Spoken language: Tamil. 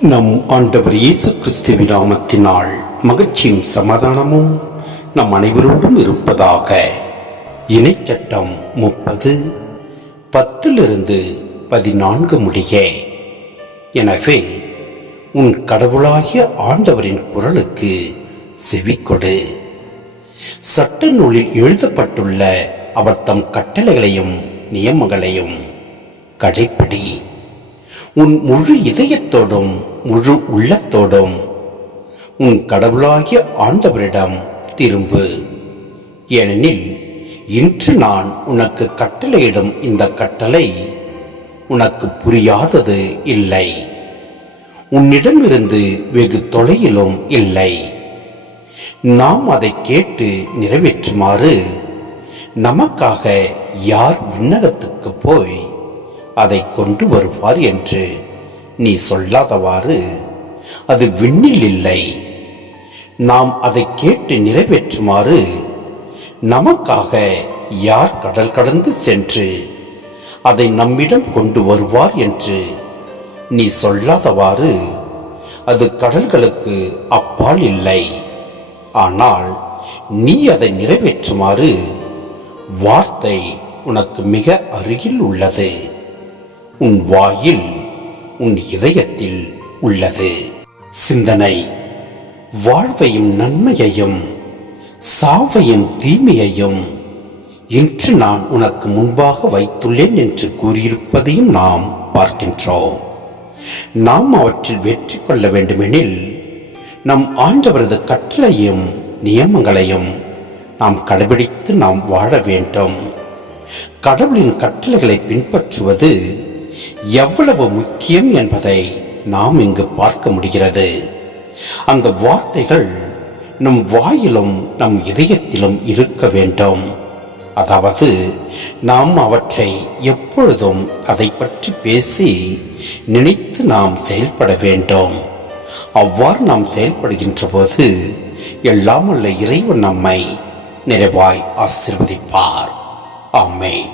நம் ஆண்டவர் இயேசு கிறிஸ்துவின் நாமத்தினால் மகிழ்ச்சியும் சமாதானமும் நம் அனைவரோடும் இருப்பதாக. இணைச்சட்டம் 30:10-14 முடிய. எனவே உன் கடவுளாகிய ஆண்டவரின் குரலுக்கு செவிக்கொடு. சட்ட நூலில் எழுதப்பட்டுள்ள அவர் தம் கட்டளைகளையும் நியமங்களையும் கடைப்பிடி. உன் முழு இதயத்தோடும் முழு உள்ளத்தோடும் உன் கடவுளாகிய ஆண்டவரிடம் திரும்பு. ஏனெனில் இன்று நான் உனக்கு கட்டளையிடும் இந்த கட்டளை உனக்கு புரியாதது இல்லை, உன்னிடமிருந்து வெகு தொலையிலும் இல்லை. நாம் அதை கேட்டு நிறைவேற்றுமாறு நமக்காக யார் விண்ணகத்துக்கு போய் அதை கொண்டு வருவார் என்று நீ சொல்லாதவாறு அது விண்ணில் இல்லை. நாம் அதை கேட்டு நிறைவேற்றுமாறு நமக்காக யார் கடல் கடந்து சென்று அதை நம்மிடம் கொண்டு வருவார் என்று நீ சொல்லாதவாறு அது கடல்களுக்கு அப்பால் இல்லை. ஆனால் நீ அதை நிறைவேற்றுமாறு வார்த்தை உனக்கு மிக அருகில் உள்ளது, உன் வாயில் உன் இதயத்தில் உள்ளது. சிந்தனை: வாழ்வையும் நன்மையையும் சாவையும் தீமையையும் இன்று நான் உனக்கு முன்பாக வைத்துள்ளேன் என்று கூறியிருப்பதையும் நாம் பார்க்கின்றோம். நாம் அவற்றில் வெற்றி கொள்ள வேண்டுமெனில் நம் ஆண்டவரது கட்டளையும் நியமங்களையும் நாம் கடைபிடித்து நாம் வாழ வேண்டும். கடவுளின் கட்டளைகளை பின்பற்றுவது எவ்வளவு முக்கியம் என்பதை நாம் இங்கு பார்க்க முடிகிறது. அந்த வார்த்தைகள் நம் வாயிலும் நம் இதயத்திலும் இருக்க வேண்டும். அதாவது நாம் அவற்றை எப்பொழுதும் அதை பற்றி பேசி நினைத்து நாம் செயல்பட வேண்டும். அவ்வாறு நாம் செயல்படுகின்ற போது எல்லாம் வல்ல இறைவன் நம்மை நிறைவாய் ஆசீர்வதிப்பார். ஆமென்.